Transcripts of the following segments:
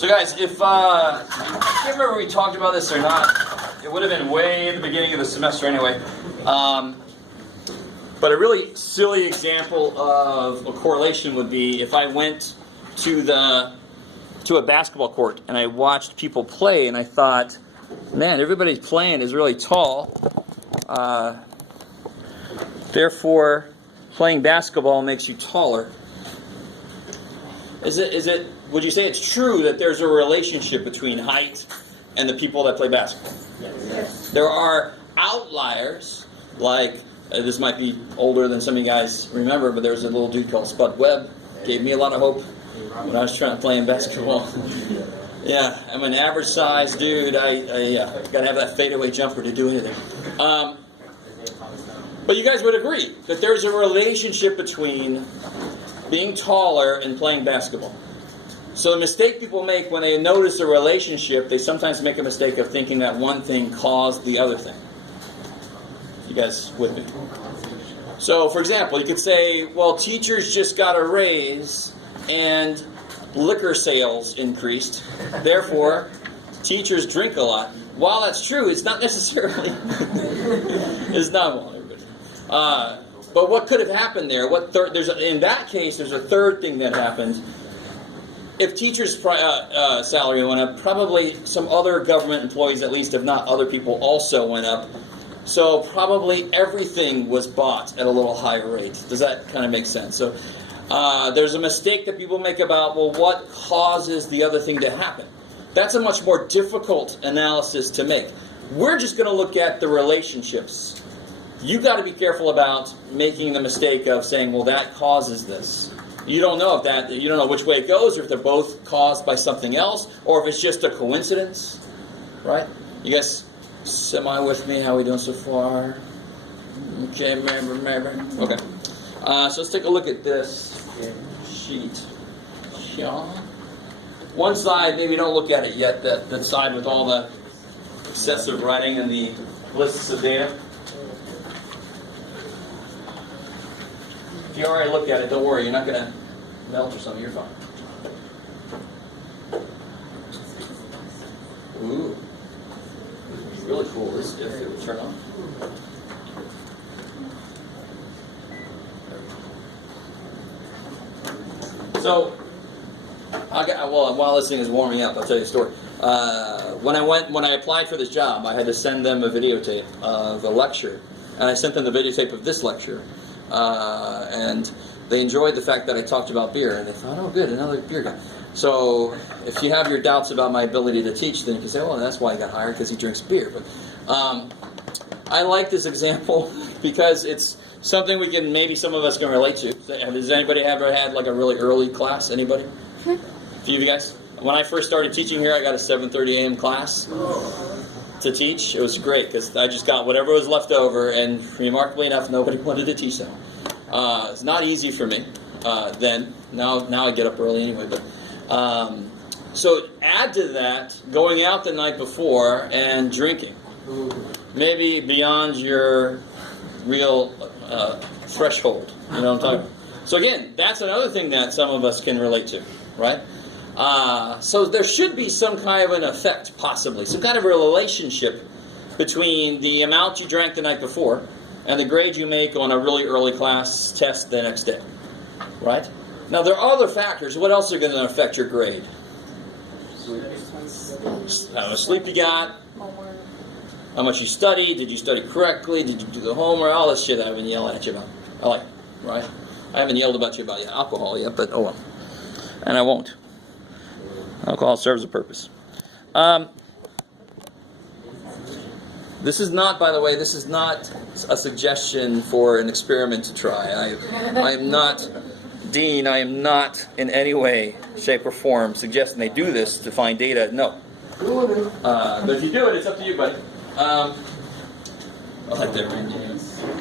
So guys, if I can't remember if we talked about this or not. It would have been way at the beginning of the semester anyway. But a really silly example of a correlation would be if I went to a basketball court and I watched people play and I thought, man, everybody's playing is really tall. Therefore, playing basketball makes you taller. Would you say it's true that there's a relationship between height and the people that play basketball? Yes. There are outliers, like, this might be older than some of you guys remember, but there was a little dude called Spud Webb. Gave me a lot of hope when I was playing basketball. Yeah, I'm an average size dude. I got to have that fadeaway jumper to do anything. But you guys would agree that there's a relationship between being taller and playing basketball. So the mistake people make when they notice a relationship, they sometimes make a mistake of thinking that one thing caused the other thing. You guys with me? So, for example, you could say, well, teachers just got a raise and liquor sales increased. Therefore, teachers drink a lot. While that's true, it's not necessarily... it's not well, everybody. But what could have happened there? In that case, there's a third thing that happened. If teachers' salary went up, probably some other government employees, at least if not other people, also went up. So probably everything was bought at a little higher rate. Does that kind of make sense? So there's a mistake that people make about, well, what causes the other thing to happen? That's a much more difficult analysis to make. We're just going to look at the relationships. You've got to be careful about making the mistake of saying, well, that causes this. You don't know you don't know which way it goes, or if they're both caused by something else, or if it's just a coincidence, right? You guys semi with me? How are we doing so far? Okay, remember. Okay. So let's take a look at this sheet. One side, maybe don't look at it yet, that side with all the excessive writing and the lists of data. If you already looked at it, don't worry, you're not going to melt or something, you're fine. Ooh. Really cool, if it would turn on. So, while this thing is warming up, I'll tell you a story. When I applied for this job, I had to send them a videotape of a lecture, and I sent them the videotape of this lecture. And they enjoyed the fact that I talked about beer, and they thought, oh good, another beer guy. So if you have your doubts about my ability to teach, then you can say, well, that's why he got hired, because he drinks beer. But I like this example because it's something maybe some of us can relate to. Has anybody ever had like a really early class? Anybody? A few of you guys? When I first started teaching here, I got a 7:30 a.m. class to teach. It was great because I just got whatever was left over, and remarkably enough, nobody wanted to teach that. It's not easy for me then. Now I get up early anyway. But so add to that going out the night before and drinking, maybe beyond your real threshold. You know what I'm talking about? So again, that's another thing that some of us can relate to, right? So there should be some kind of an effect, possibly. Some kind of a relationship between the amount you drank the night before and the grade you make on a really early class test the next day. Right? Now, there are other factors. What else are going to affect your grade? How much sleep you got? How much you studied? Did you study correctly? Did you do the homework? All this shit I've been yelling at you about. Right? I haven't yelled about you about alcohol yet, but oh well. And I won't. Alcohol serves a purpose. This is not, by the way, this is not a suggestion for an experiment to try. I am not, Dean, I am not in any way, shape, or form suggesting they do this to find data. No. But if you do it, it's up to you, buddy. I like that, Randy.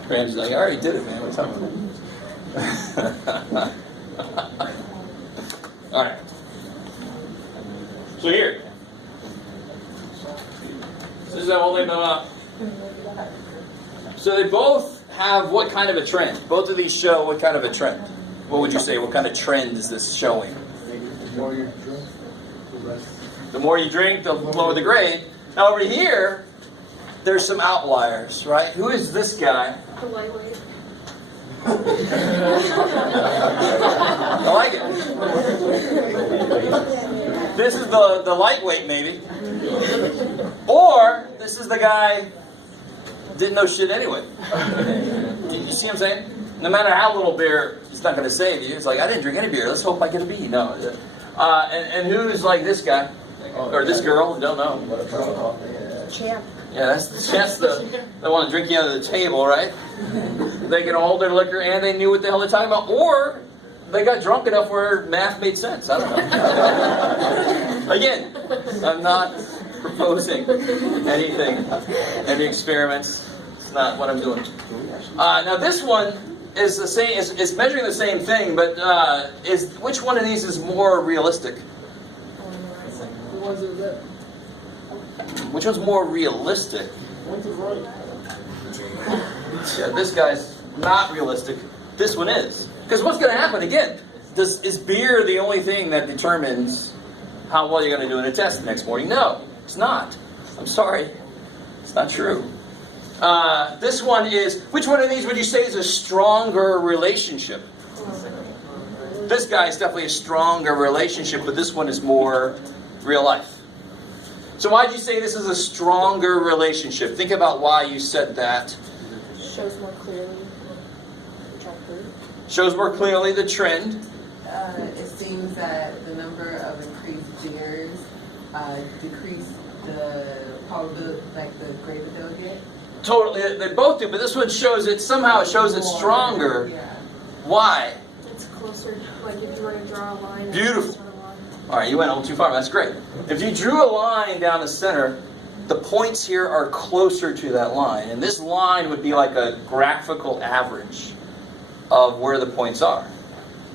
Randy's like, I already did it, man. What's up? All right. So here. This is how they know up. So they both have what kind of a trend? Both of these show what kind of a trend? What would you say? What kind of trend is this showing? The more you drink, the lower the grade. Now over here, there's some outliers, right? Who is this guy? The lightweight. I like it. This is the lightweight, maybe. Or this is the guy didn't know shit anyway. You see what I'm saying? No matter how little beer, it's not going to save you. It's like, I didn't drink any beer. Let's hope I get a B. No. And who's like this guy? Or this girl? Don't know. Champ. Yeah, that's the want to drink you under the table, right? They can hold their liquor and they knew what the hell they're talking about. Or they got drunk enough where math made sense. I don't know. Again, I'm not proposing anything, any experiments. It's not what I'm doing. Now this one is the same. Is measuring the same thing, but which one of these is more realistic? Which one's more realistic? Yeah, this guy's not realistic. This one is. Because what's going to happen again? Is beer the only thing that determines how well you're going to do in a test the next morning? No, it's not. I'm sorry. It's not true. This one is, which one of these would you say is a stronger relationship? This guy is definitely a stronger relationship, but this one is more real life. So why did you say this is a stronger relationship? Think about why you said that. Shows more clearly the trend. Shows more clearly the trend. It seems that the number of increased beers decrease the probability, like the grade that they'll get. Totally, they both do, but this one shows it, somehow it shows it's stronger. Yeah. Why? It's closer, like if you were to draw a line. Beautiful. All right, you went a little too far. That's great. If you drew a line down the center, the points here are closer to that line. And this line would be like a graphical average of where the points are.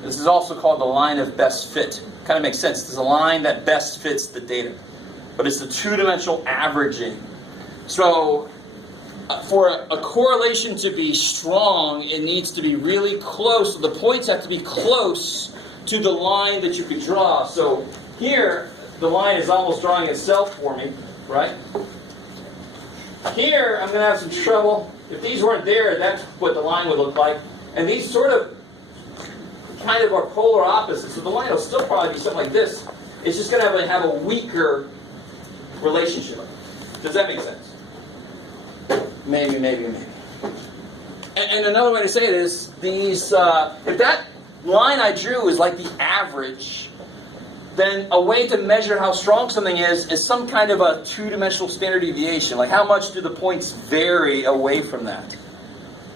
This is also called the line of best fit. Kind of makes sense. It's a line that best fits the data. But it's the two-dimensional averaging. So for a correlation to be strong, it needs to be really close. The points have to be close to the line that you could draw. So here, the line is almost drawing itself for me, right? Here, I'm going to have some trouble. If these weren't there, that's what the line would look like. And these sort of kind of are polar opposites. So the line will still probably be something like this. It's just going to have a weaker relationship. Does that make sense? Maybe. And another way to say it is, these, if that line I drew is like the average, then a way to measure how strong something is some kind of a two-dimensional standard deviation. Like how much do the points vary away from that?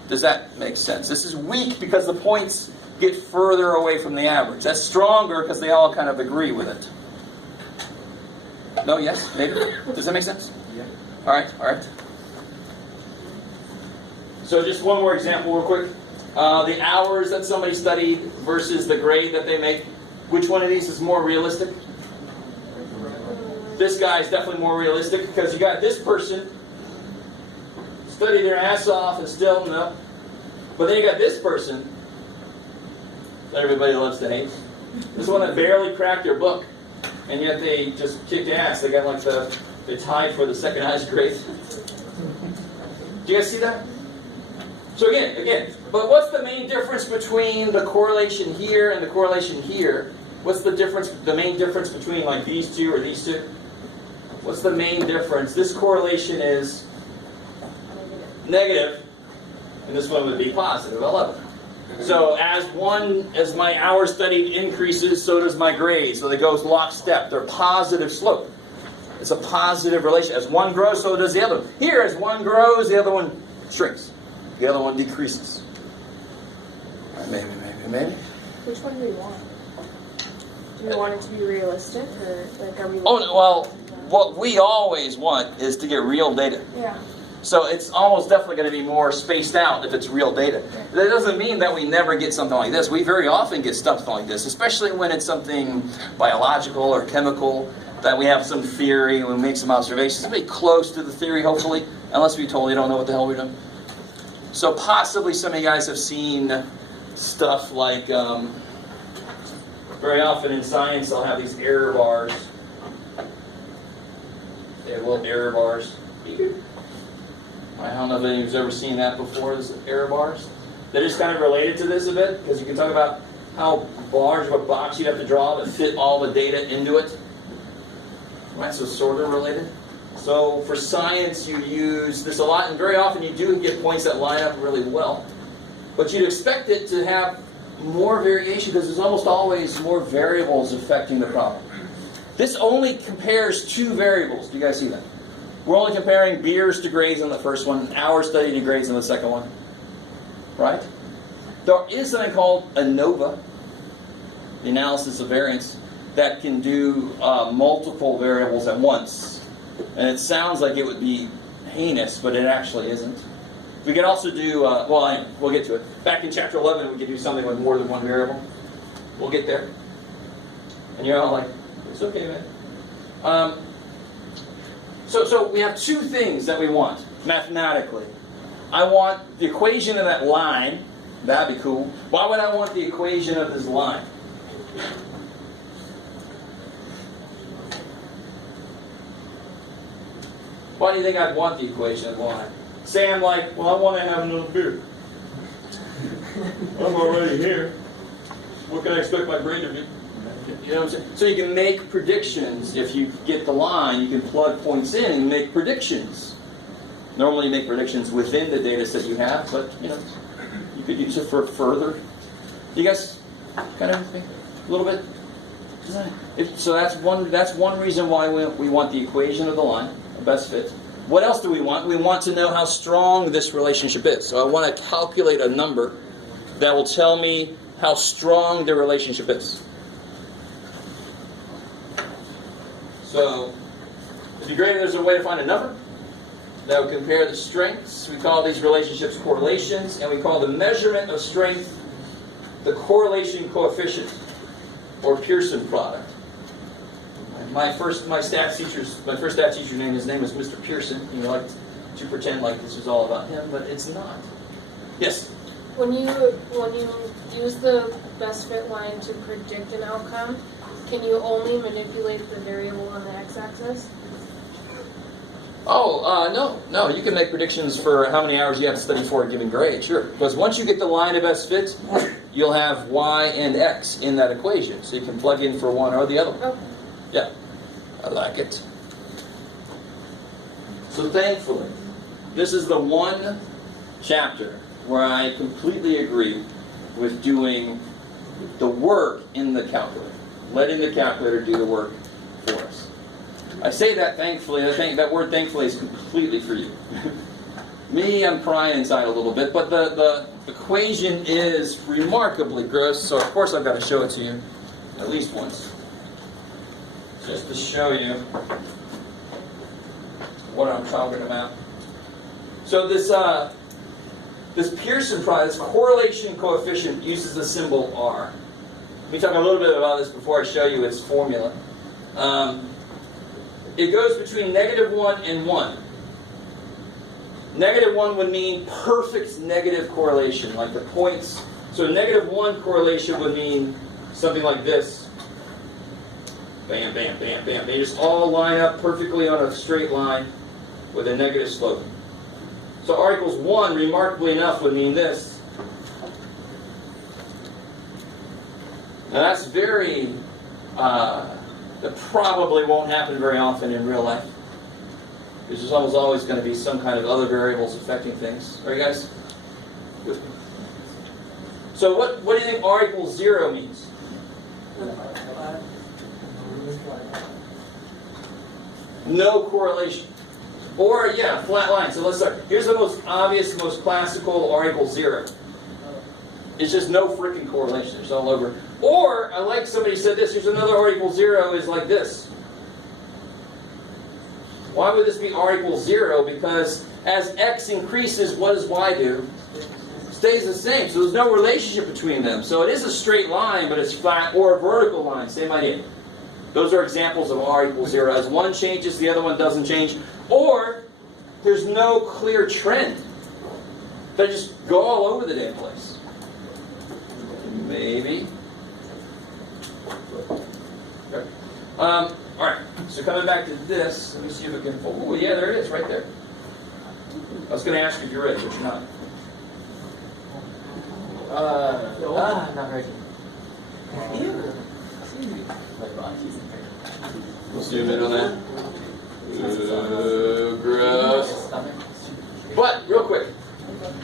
Does that make sense? This is weak because the points get further away from the average. That's stronger because they all kind of agree with it. No? Yes? Maybe? Does that make sense? Yeah. All right. So just one more example real quick. The hours that somebody studied versus the grade that they make. Which one of these is more realistic? This guy is definitely more realistic because you got this person studied their ass off and still no. But then you got this person that everybody loves to hate. This one that barely cracked their book, and yet they just kicked ass. They got like they tied for the second highest grade. Do you guys see that? So again, but what's the main difference between the correlation here and the correlation here? What's the difference, the main difference between like these two or these two? What's the main difference? This correlation is negative, and this one would be positive, 11. So as my hours studied increases, so does my grade. So they go lockstep. They're positive slope. It's a positive relation. As one grows, so does the other one. Here, as one grows, the other one shrinks. The other one decreases. Maybe. Which one do we want? Do we want it to be realistic, or like are we? Oh well, what we always want is to get real data. Yeah. So it's almost definitely going to be more spaced out if it's real data. That doesn't mean that we never get something like this. We very often get something like this, especially when it's something biological or chemical, that we have some theory and we make some observations. It's pretty close to the theory, hopefully, unless we totally don't know what the hell we're doing. So possibly some of you guys have seen stuff like, very often in science they'll have these error bars They have little error bars. I don't know if anyone's ever seen that before, those error bars. They're just kind of related to this a bit, because you can talk about how large of a box you'd have to draw to fit all the data into it. Right, so sort of related. So for science, you use this a lot, and very often you do get points that line up really well. But you'd expect it to have more variation, because there's almost always more variables affecting the problem. This only compares 2 variables. Do you guys see that? We're only comparing beers to grades on the first one, our study to grades on the second one. Right? There is something called ANOVA, the analysis of variance, that can do multiple variables at once. And it sounds like it would be heinous, but it actually isn't. We can also do, we'll get to it. Back in chapter 11, we could do something with more than one variable. We'll get there. And you're all like, it's okay, man. So we have 2 things that we want, mathematically. I want the equation of that line. That'd be cool. Why would I want the equation of this line? Why do you think I'd want the equation of the line? Say I'm like, well, I want to have another beer. I'm already here. What can I expect my brain to be? You know what I'm saying? So you can make predictions. If you get the line, you can plug points in and make predictions. Normally you make predictions within the data set you have, but you know, you could use it for further. You guys kind of think a little bit? So that's one reason why we want the equation of the line, the best fit. What else do we want? We want to know how strong this relationship is. So I want to calculate a number that will tell me how strong the relationship is. So it'd be great if there's a way to find a number that would compare the strengths. We call these relationships correlations, and we call the measurement of strength the correlation coefficient, or Pearson product. My first stats teacher's name, his name was Mr. Pearson. He liked to pretend like this was all about him, but it's not. Yes? When you use the best fit line to predict an outcome, can you only manipulate the variable on the x-axis? No. You can make predictions for how many hours you have to study for a given grade, sure. Because once you get the line of best fit, you'll have y and x in that equation. So you can plug in for one or the other. Okay. Yeah, I like it. So thankfully, this is the one chapter where I completely agree with doing the work in the calculator. Letting the calculator do the work for us. I say that thankfully. I think that word thankfully is completely for you. Me, I'm crying inside a little bit, but the equation is remarkably gross, so of course I've got to show it to you at least once. Just to show you what I'm talking about. So this Pearson product, this correlation coefficient, uses the symbol R. Let me talk a little bit about this before I show you its formula. It goes between -1 and 1. -1 would mean perfect negative correlation, like the points. So -1 correlation would mean something like this. Bam, bam, bam, bam. They just all line up perfectly on a straight line with a negative slope. So R equals 1, remarkably enough, would mean this. Now that's very, that probably won't happen very often in real life. There's almost always going to be some kind of other variables affecting things. Are you guys with me? So what do you think R equals 0 means? No correlation. Or, yeah, flat line. So let's start. Here's the most obvious, most classical R equals 0. It's just no freaking correlation. It's all over. Or, I like somebody said this, here's another R equals 0 is like this. Why would this be R equals 0? Because as x increases, what does y do? Stays the same. So there's no relationship between them. So it is a straight line, but it's flat, or a vertical line. Same idea. Those are examples of R equals 0. As one changes, the other one doesn't change. Or, there's no clear trend. They just go all over the damn place. Maybe. Okay. Alright. So coming back to this, let me see if it can. Oh, yeah, there it is, right there. I was going to ask if you're ready, but you're not. Not ready. We'll zoom in on that. Gross. But, real quick,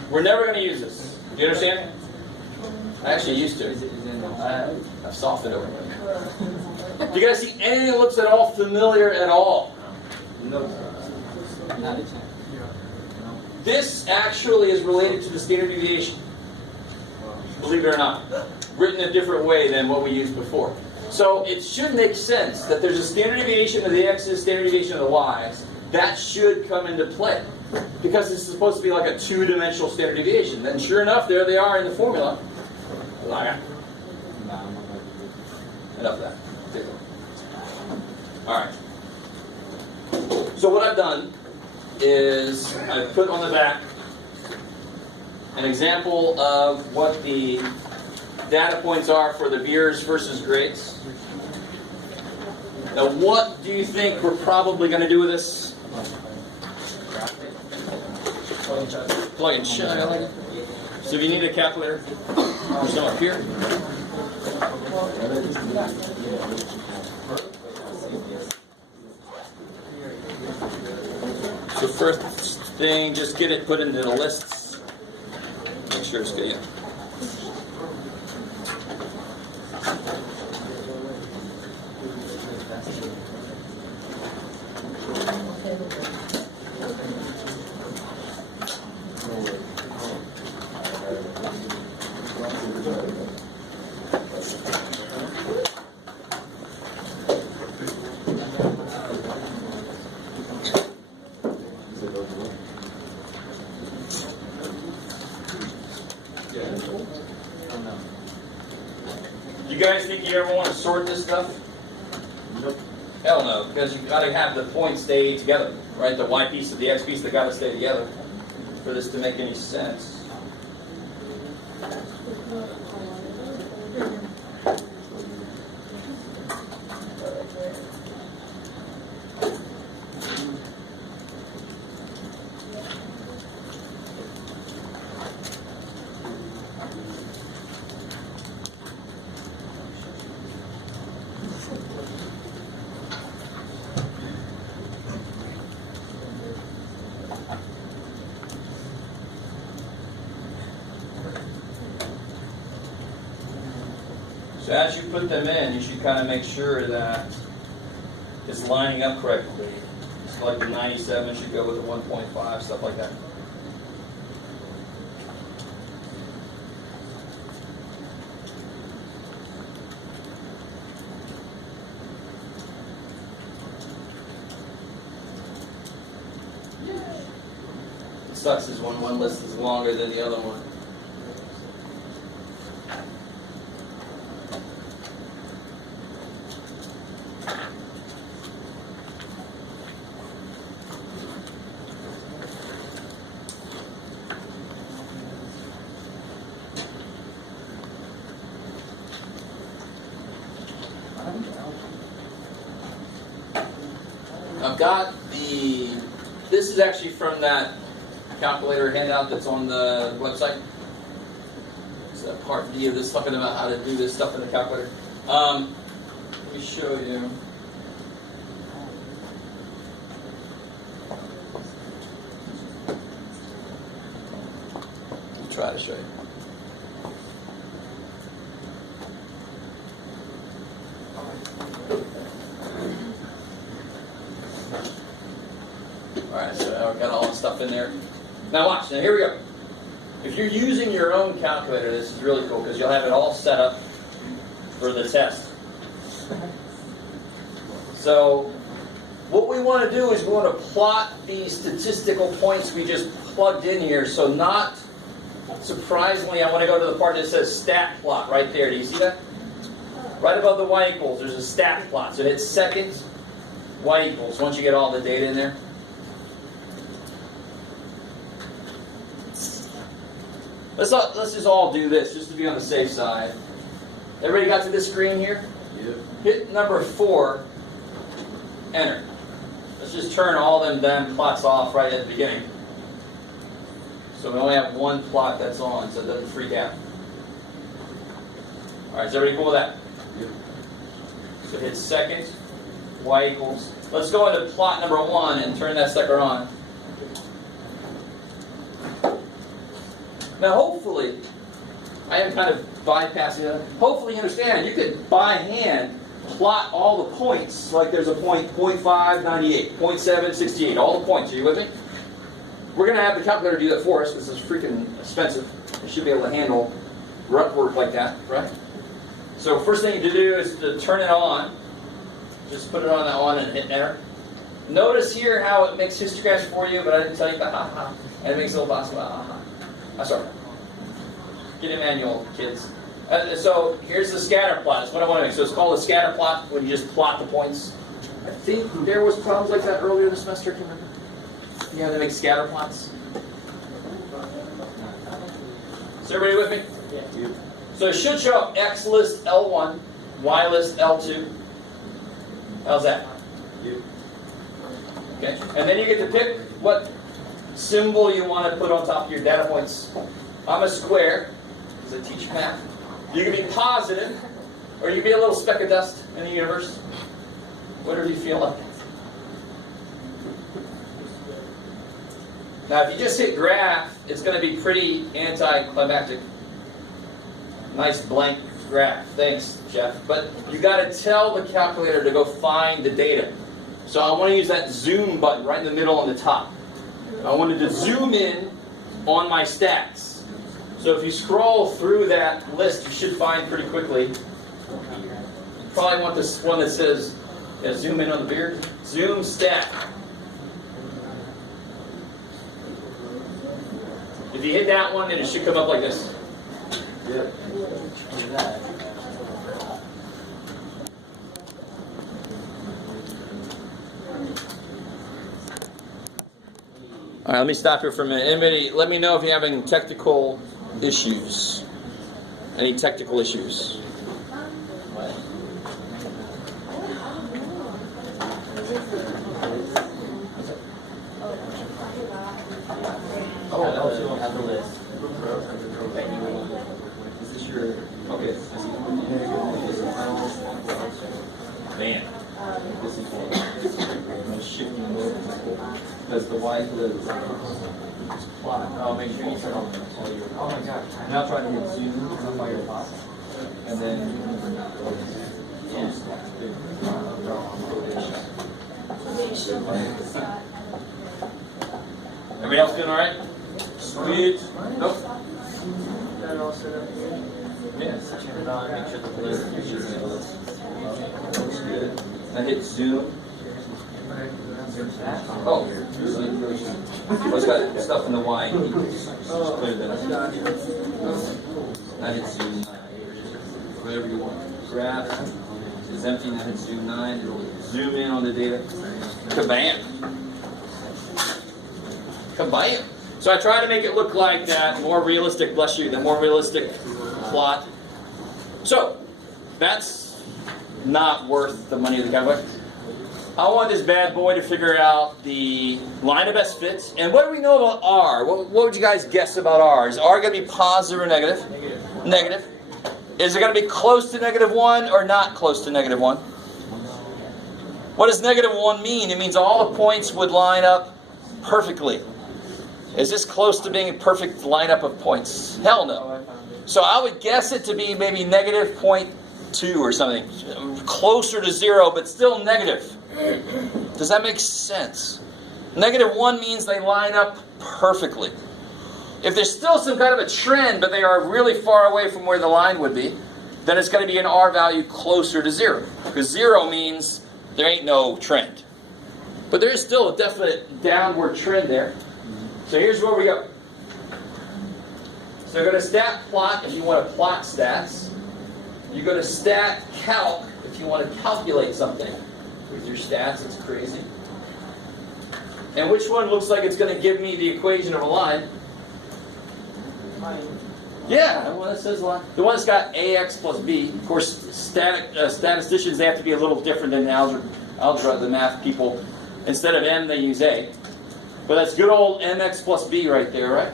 we're never going to use this. Do you understand? I actually used to. I've softened over. Do you guys see anything that looks at all familiar at all? No. This actually is related to the standard deviation. Believe it or not. Written a different way than what we used before. So it should make sense that there's a standard deviation of the x's, standard deviation of the y's. That should come into play. Because this is supposed to be like a two-dimensional standard deviation. Then sure enough, there they are in the formula. Enough of that. Alright. So what I've done is I've put on the back an example of what the data points are for the beers versus grapes. Now what do you think we're probably going to do with this? Plug and shine. So if you need a calculator, there's some up here. So first thing, just get it put into the lists. Make sure it's good. Yeah. You guys think you ever want to sort this stuff? Nope. Hell no, because you've got to have the points stay together, right? The y piece and the x piece, they got to stay together for this to make any sense. So as you put them in, you should kind of make sure that it's lining up correctly. So like the 97 should go with the 1.5, stuff like that. It sucks is when one list is longer than the other one. I've got this is actually from that calculator handout that's on the website. It's that part D of this talking about how to do this stuff in the calculator. Let me show you. I'll try to show you. Alright, so I've got all the stuff in there. Now watch, now here we go. If you're using your own calculator, this is really cool because you'll have it all set up for the test. So what we want to do is we want to plot these statistical points we just plugged in here. So not surprisingly, I want to go to the part that says stat plot right there. Do you see that? Right above the y equals, there's a stat plot. So hit second, y equals, once you get all the data in there. Let's just all do this, just to be on the safe side. Everybody got to this screen here? Yep. Hit number 4, enter. Let's just turn all them damn plots off right at the beginning. So we only have one plot that's on, so it doesn't freak out. Alright, is everybody cool with that? So hit second, y equals. Let's go into plot number 1 and turn that sucker on. Now hopefully, I am kind of bypassing it. Hopefully you understand, you could by hand plot all the points, like there's a point 0.5, 98, 0.7, 68, all the points. Are you with me? We're going to have the calculator do that for us because it's freaking expensive. We should be able to handle rough work like that, right? So first thing to do is to turn it on. Just put it on that one and hit enter. Notice here how it makes histograms for you, but I didn't tell you about ha-ha. And it makes a little box about ha-ha. I'm sorry. Get a manual, kids. So here's the scatter plot. That's what I want to make. So it's called a scatter plot when you just plot the points. I think there was problems like that earlier this semester. Can you remember? You have to make scatter plots. Is everybody with me? Yeah. So it should show up X list L1, Y list L2. How's that? Yeah. Okay. And then you get to pick what symbol you want to put on top of your data points. I'm a square, because I teach math. You can be positive, or you can be a little speck of dust in the universe. Whatever you feel like. Now, if you just hit graph, it's going to be pretty anticlimactic. Nice blank graph. Thanks, Jeff. But you got to tell the calculator to go find the data. So I want to use that zoom button right in the middle on the top. I wanted to zoom in on my stats. So if you scroll through that list, you should find pretty quickly. You probably want this one that says, zoom in on the beard. Zoom stat. If you hit that one, then it should come up like this. Yeah. All right, let me stop here for a minute. Anybody, let me know if you're having technical issues. Any technical issues? Oh, so you don't have the list. Is this your... Okay. Man. This is shifting mode. Because the Y lives plot. Oh, make sure you turn on all your... Oh my god. Now try to hit zoom by your plot. And then... Everybody else doing all right? Sweet. Nope. That all set up here? Yes. Turn it on, make sure the list is the list. Looks good. I hit zoom. Oh, it's got stuff in the Y. Just clear that up. I hit zoom 9. Whatever you want. Graph is empty, and I hit zoom 9. It'll zoom in on the data. Kabam! Kabam! So I try to make it look like that more realistic, bless you, the more realistic plot. So, that's not worth the money of the calculator. I want this bad boy to figure out the line of best fits. And what do we know about R? What would you guys guess about R? Is R going to be positive or negative? Negative. Is it going to be close to -1 or not close to -1? What does -1 mean? It means all the points would line up perfectly. Is this close to being a perfect lineup of points? Hell no. So I would guess it to be maybe -0.2 or something. Closer to 0, but still negative. Does that make sense? -1 means they line up perfectly. If there's still some kind of a trend, but they are really far away from where the line would be, then it's going to be an R value closer to 0. Because 0 means there ain't no trend. But there is still a definite downward trend there. So here's where we go. So go to stat plot if you want to plot stats. You go to stat calc if you want to calculate something with your stats. It's crazy. And which one looks like it's going to give me the equation of a line? Yeah, the one that says line. The one that's got ax plus b. Of course, statisticians, they have to be a little different than algebra, the math people, instead of m, they use a. But that's good old mx plus b right there, right?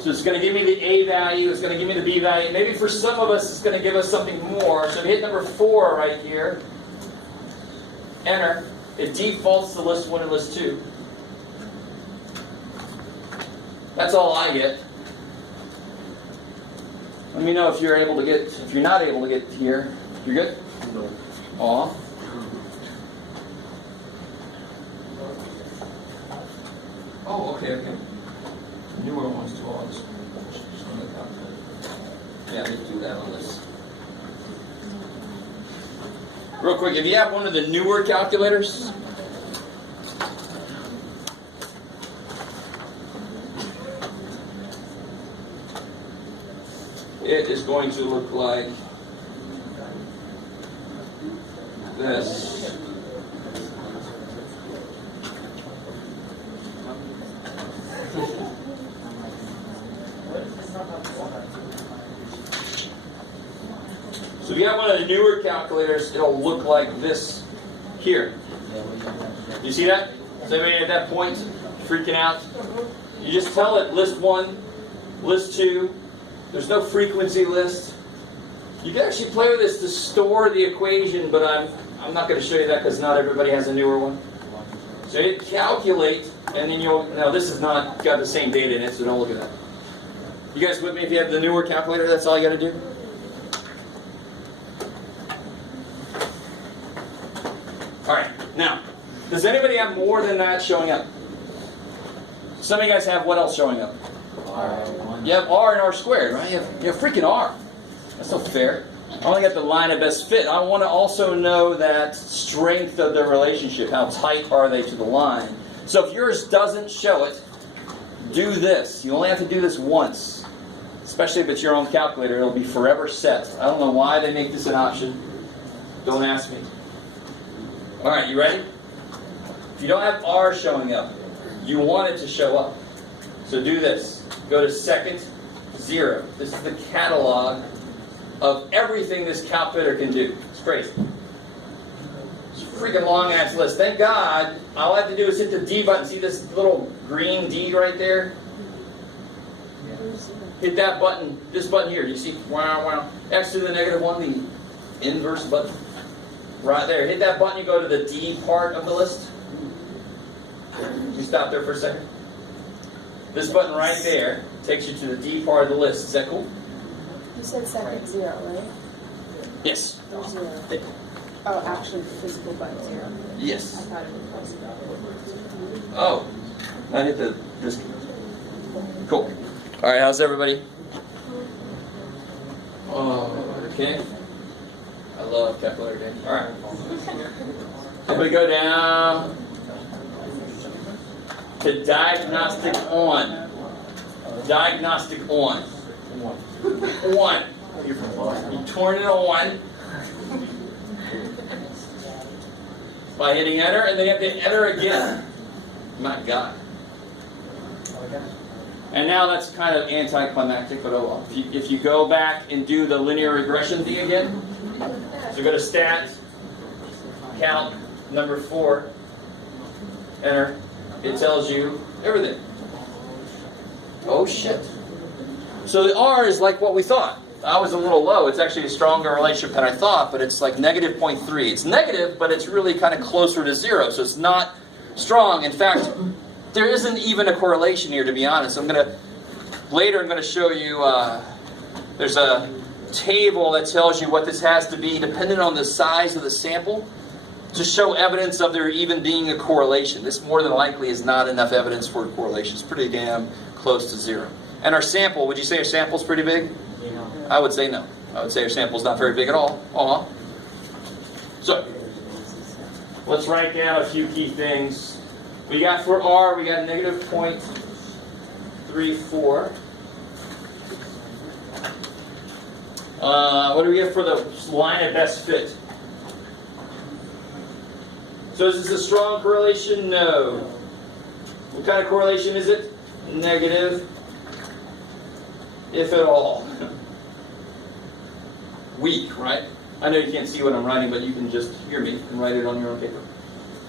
So it's going to give me the a value, it's going to give me the b value. Maybe for some of us, it's going to give us something more. So if you hit number 4 right here, enter, it defaults to list 1 and list 2. That's all I get. Let me know if you're able to get, if you're not able to get here. You're good? No. Aw. Oh, okay. Newer ones too. Yeah, let's do that on this. Real quick, if you have one of the newer calculators, it is going to look like this. So if you have one of the newer calculators, it'll look like this here. You see that? Is anybody at that point freaking out? You just tell it list 1, list 2. There's no frequency list. You can actually play with this to store the equation, but I'm not going to show you that because not everybody has a newer one. So hit calculate, and then now this is not got the same data in it, so don't look at that. You guys with me? If you have the newer calculator, that's all you got to do. All right. Now, does anybody have more than that showing up? Some of you guys have what else showing up? You have r and r squared, right? You have freaking r. That's not fair. I only got the line of best fit. I want to also know that strength of the relationship. How tight are they to the line? So if yours doesn't show it, do this. You only have to do this once. Especially if it's your own calculator, it'll be forever set. I don't know why they make this an option. Don't ask me. All right, you ready? If you don't have r showing up, you want it to show up. So do this. Go to second 0. This is the catalog of everything this calculator can do. It's crazy. It's a freaking long ass list. Thank God, all I have to do is hit the D button. See this little green D right there? Hit that button, this button here. Do you see? Wow, wow. X to the -1, the inverse button. Right there. Hit that button, you go to the D part of the list. You stop there for a second. This button right there takes you to the D part of the list. Is that cool? You said second 0, right? Yes. Or 0? Oh, actually physical button 0. Yes. I thought it was possible. Oh. I hit this. Cool. Alright, how's everybody? Oh, okay. I love calculator games. Alright. Everybody go down to diagnostic on. Diagnostic on. 1. You turn it on by hitting enter, and then you have to enter again. My God. And now that's kind of anticlimactic, but oh well. If you go back and do the linear regression thing again, so go to stat, count, number 4, enter. It tells you everything. Oh shit. So the R is like what we thought. I was a little low. It's actually a stronger relationship than I thought, but it's like -0.3. It's negative, but it's really kind of closer to 0, so it's not strong. In fact, there isn't even a correlation here, to be honest. Later I'm going to show you, there's a table that tells you what this has to be, depending on the size of the sample, to show evidence of there even being a correlation. This more than likely is not enough evidence for a correlation. It's pretty damn close to 0. And our sample, would you say our sample's pretty big? I would say no. I would say our sample's not very big at all. So, let's write down a few key things. We got for R, we got -0.34. What do we get for the line of best fit? So is this a strong correlation? No. What kind of correlation is it? Negative, if at all. Weak, right? I know you can't see what I'm writing, but you can just hear me and write it on your own paper.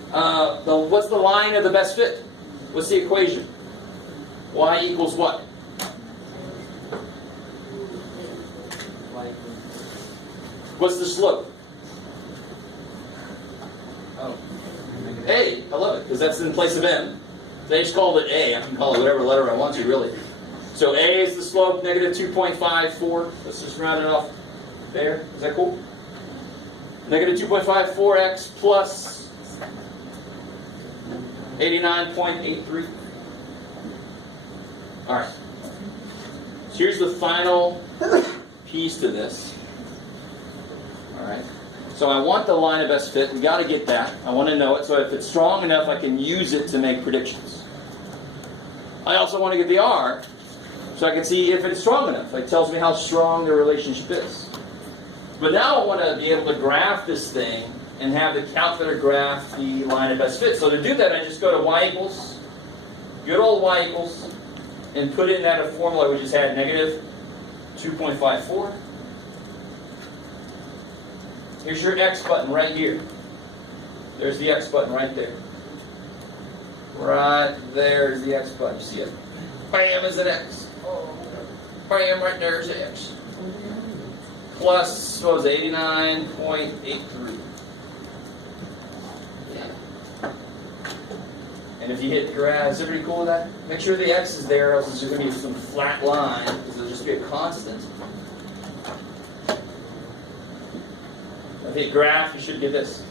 What's the line of the best fit? What's the equation? Y equals what? What's the slope? Oh. A. I love it, because that's in place of M. They just called it A. I can call it whatever letter I want to, really. So A is the slope, negative 2.54. Let's just round it off there. Is that cool? Negative 2.54x plus 89.83. All right. So here's the final piece to this. All right. So I want the line of best fit. We got to get that. I want to know it. So if it's strong enough, I can use it to make predictions. I also want to get the R, so I can see if it's strong enough. It tells me how strong the relationship is. But now I want to be able to graph this thing and have the calculator graph the line of best fit. So to do that, I just go to y equals, good old y equals, and put in that a formula we just had, negative 2.54. Here's your X button right here. There's the X button right there. Right there's the X button. You see it? Bam is an X. Bam, right there's the X. Plus, what was it, 89.83. And if you hit graph, is everybody cool with that? Make sure the X is there, else it's just going to be some flat line, because it'll just be a constant. If you hit graph, you should get this.